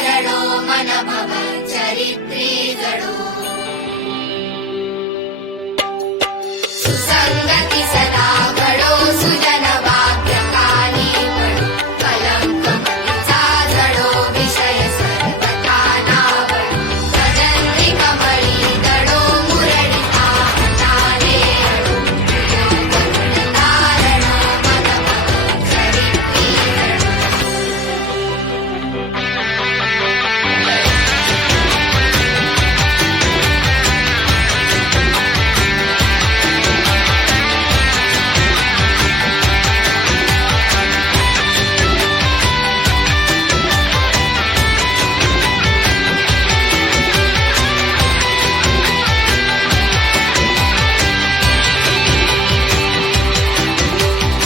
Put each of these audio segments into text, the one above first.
गणतारणो मनभव चरित्री जडो सुसंगती सदा घडो सुजन वाक्यकाली पडो कलंक मतीचा जडो विषय सर्वथा नावडो भजंती कमळी दडो मुरडिता हाताने अडो गणतारण मनभव चरित्री जडो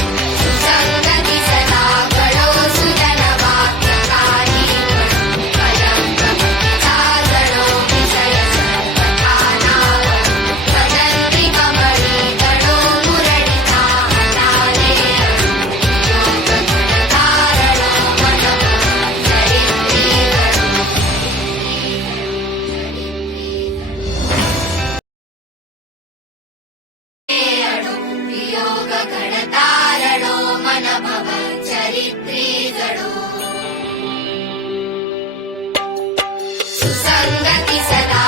सुसंगती सदा घडो सुजन वाक्यकाली पडो कलंक मतीचा जडो विषय सर्वथा नावडो भजंती कमळी दडो मुरडिता हाताने अडो गणतारण मनभव चरित्री जडो वियोग गणतारणो मनभव चरित्री जडो सुसंगती सदा